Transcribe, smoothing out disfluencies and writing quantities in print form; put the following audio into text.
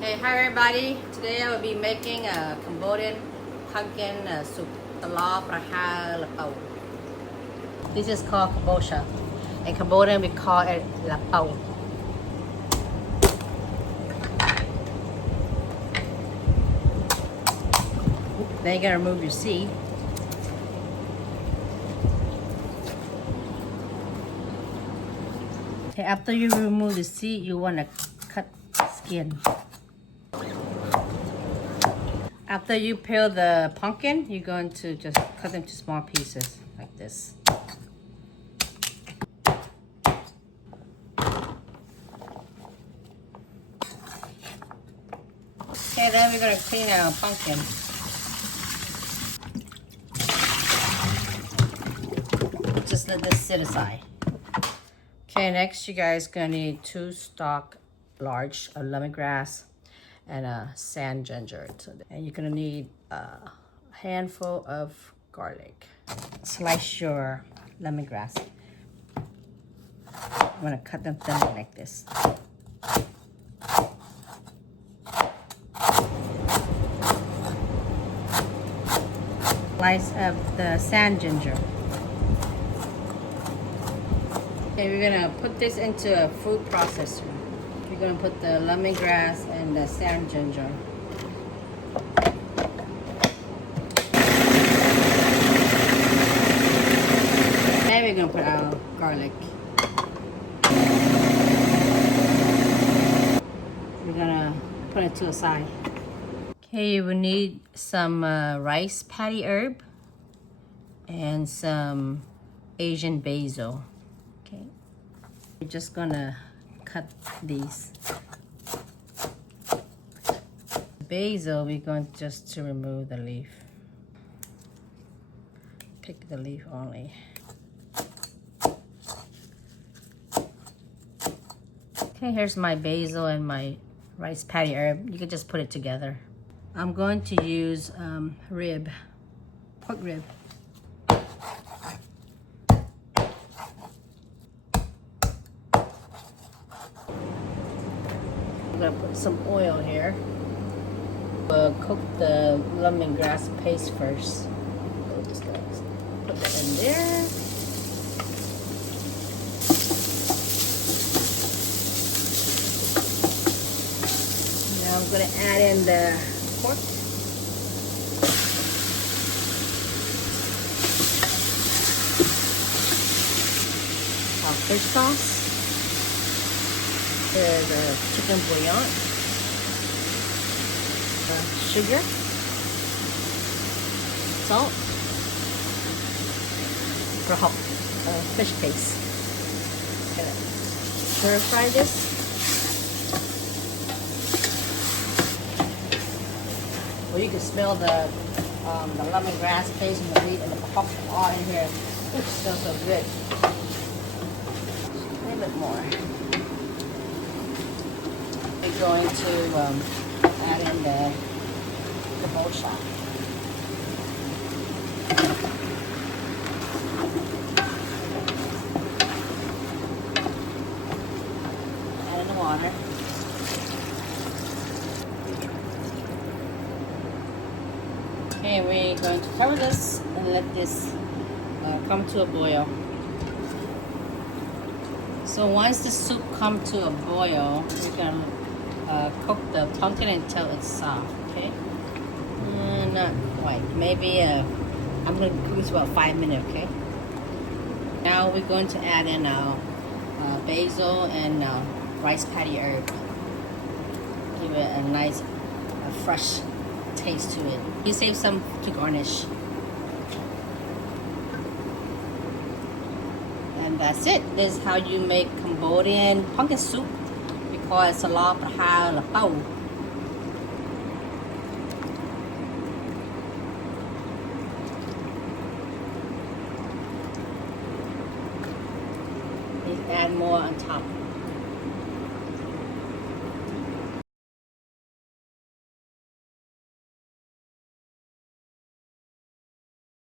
Hey, hi everybody. Today I will be making a Cambodian pumpkin soup. This is called Kabocha. In Cambodian we call it lapao. Then you're gonna remove your seed. Okay, after you remove the seed, you wanna cut the skin. After you peel the pumpkin, you're going to just cut them to small pieces like this. Okay, then we're going to clean our pumpkin. Just let this sit aside. Okay, next you guys going to need 2 stalks large of lemongrass and a sand ginger. And you're gonna need a handful of garlic. Slice your lemongrass. I'm gonna cut them thin like this. Slice of the sand ginger. Okay, we're gonna put this into a food processor. We're going to put the lemongrass and the sand ginger. And we're going to put our garlic. We're going to put it to the side. Okay, you will need some rice paddy herb and some Asian basil. Okay, we're just going to cut these. Basil, we're going just to remove the leaf. Pick the leaf only. Okay, here's my basil and my rice paddy herb. You can just put it together. I'm going to use pork rib. I'm gonna put some oil here. We'll cook the lemongrass paste first. So just gonna put that in there. Now I'm gonna add in the pork. Our fish sauce. The chicken bouillon, sugar, salt, prohok, fish paste. Gonna stir fry this. Well, you can smell the lemongrass paste and the meat and the prohok all in here. It smells so good. A little bit more. We're going to add in the kabocha. Add in the water. Okay, we're going to cover this and let this come to a boil. So once the soup comes to a boil, we're going to cook the pumpkin until it's soft, okay? Not quite. Maybe I'm going to cook this about 5 minutes, okay? Now we're going to add in our basil and rice paddy herb. Give it a nice fresh taste to it. You save some to garnish. And that's it. This is how you make Cambodian pumpkin soup. We call it salad Prohok lapao. Add more on top.